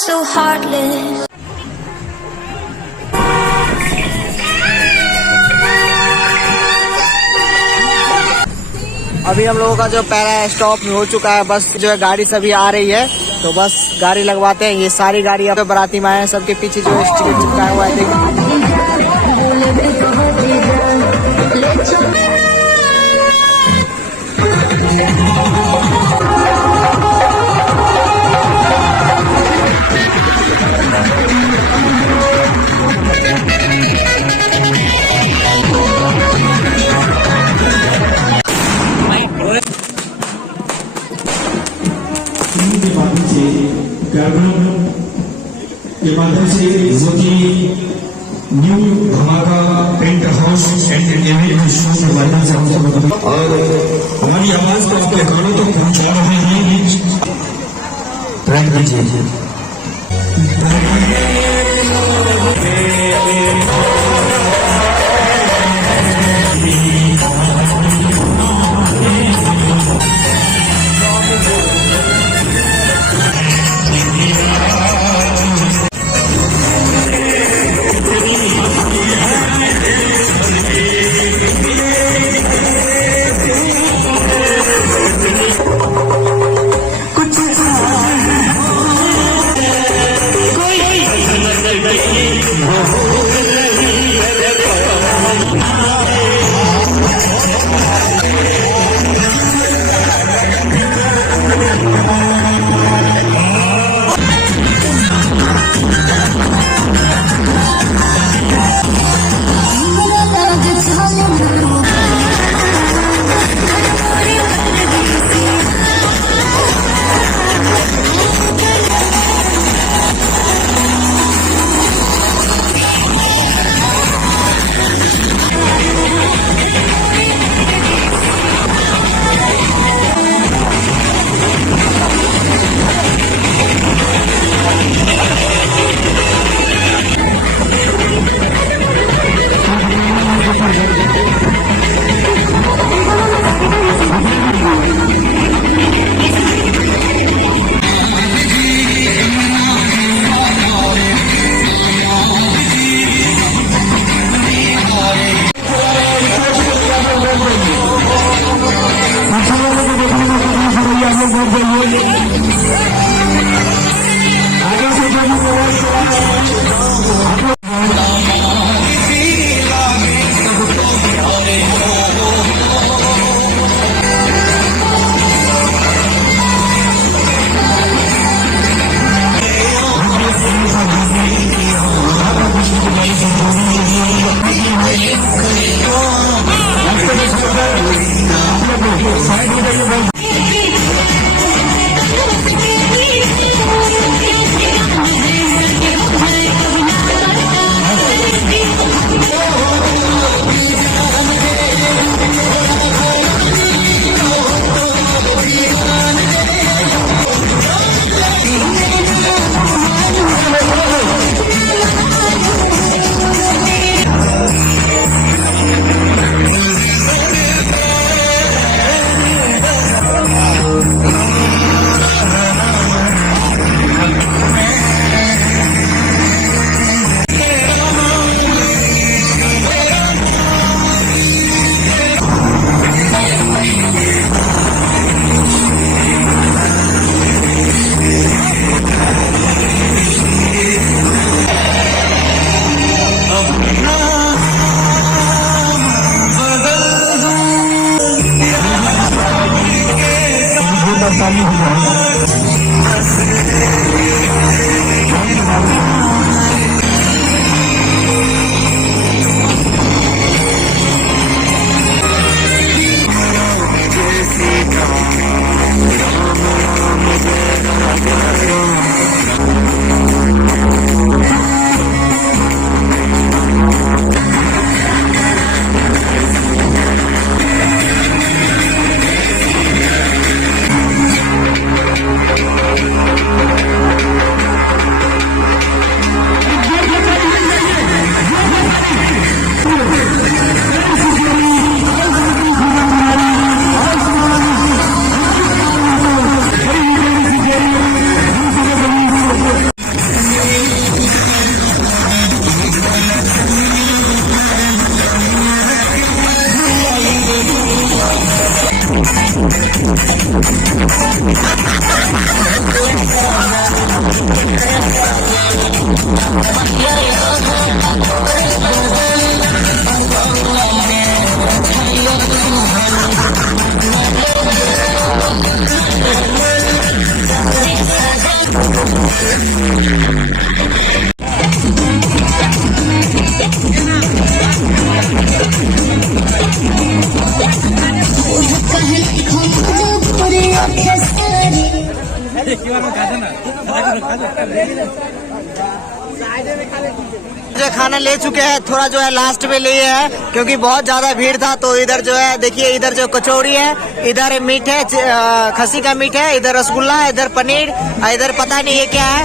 so heartless. अभी हम लोगों का जो पहला स्टॉप हो चुका है, बस जो है गाड़ी सभी आ रही है, तो बस गाड़ी लगवाते हैं। ये सारी गाड़ी अब बाराती में आए हैं, सबके पीछे जो स्टिकर चिपकाया हुआ है देखिए। के माध्यम से Jyoti new Dhamaka paint house and image show के माध्यम से हम सब और हमारी आवाज को आपके कानों तक पहुंचा रहे हैं। ट्रैक दीजिए। जो खाना ले चुके हैं, थोड़ा जो है लास्ट में लिए है क्योंकि बहुत ज्यादा भीड़ था। तो इधर जो है देखिए, इधर जो कचौड़ी है, इधर मीट है, खस्सी का मीट है, इधर रसगुल्ला है, इधर पनीर, इधर पता नहीं ये क्या है।